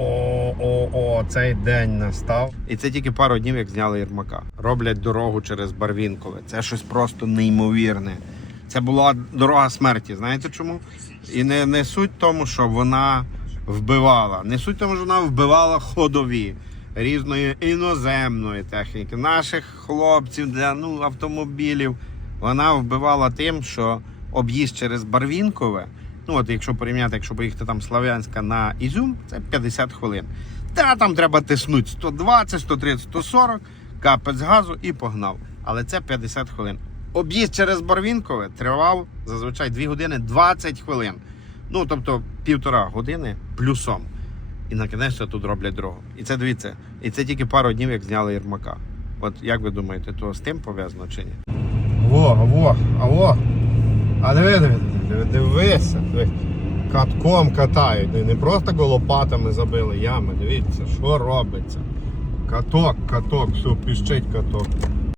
О, о, о, цей день настав. І це тільки пару днів, як зняли Єрмака. Роблять дорогу через Барвінкове. Це щось просто неймовірне. Це була дорога смерті. Знаєте чому? І не, не суть в тому, що вона вбивала. Не суть в тому, що вона вбивала ходові різної іноземної техніки, наших хлопців для ну, автомобілів. Вона вбивала тим, що об'їзд через Барвінкове. Ну от якщо порівняти, якщо поїхати там Слав'янська на Ізюм, це 50 хвилин. Та там треба тиснути 120, 130, 140, капець газу і погнав. Але це 50 хвилин. Об'їзд через Барвінкове тривав зазвичай 2 години 20 хвилин. Ну тобто півтора години плюсом. І накінець тут роблять дорогу. І це дивіться, і це тільки пару днів, як зняли Єрмака. От як ви думаєте, то з тим пов'язано чи ні? Во, во, а во. А диви, диви, дивися. Катком катають. Не просто лопатами забили ями. Дивіться, що робиться. Каток, каток, все, піщить каток.